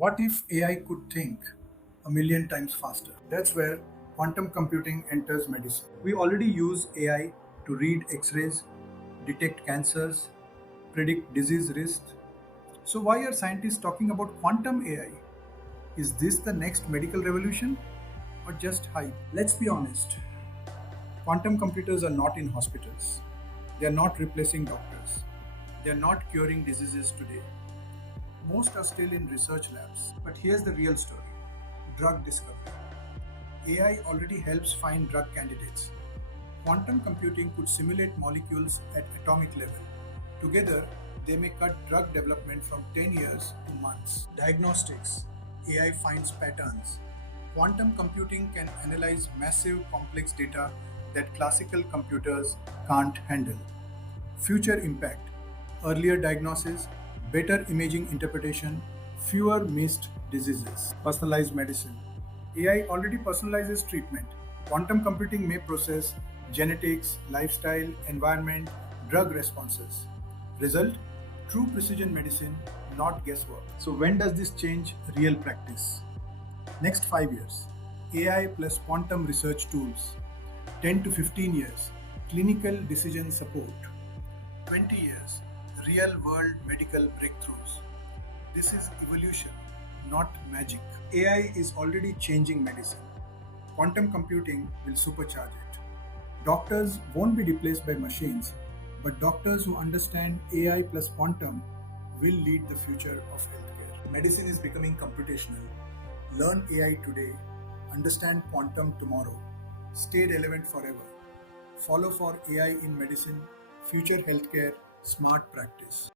What if AI could think a million times faster? That's where quantum computing enters medicine. We already use AI to read X rays, detect cancers, predict disease risk. So, why are scientists talking about quantum AI? Is this the next medical revolution or just hype? Let's be honest. Quantum computers are not in hospitals. They are not replacing doctors. They are not curing diseases today. Most are still in research labs. But here's the real story: drug discovery. AI already helps find drug candidates. Quantum computing could simulate molecules at atomic level. Together, they may cut drug development from 10 years to months. Diagnostics: AI finds patterns. Quantum computing can analyze massive complex data that classical computers can't handle. Future impact: earlier diagnosis, better imaging interpretation, fewer missed diseases. Personalized medicine. AI already personalizes treatment. Quantum computing may process genetics, lifestyle, environment, drug responses. Result: true precision medicine, not guesswork. So, when does this change real practice? Next 5 years, AI plus quantum research tools. 10 to 15 years, clinical decision support. 20 years, real world medical breakthroughs. This is evolution, not magic. AI is already changing medicine. Quantum computing will supercharge it. Doctors won't be replaced by machines, but doctors who understand AI plus quantum will lead the future of healthcare. Medicine is becoming computational. Learn AI today, understand quantum tomorrow, stay relevant forever. Follow for AI in medicine, future healthcare, smart practice.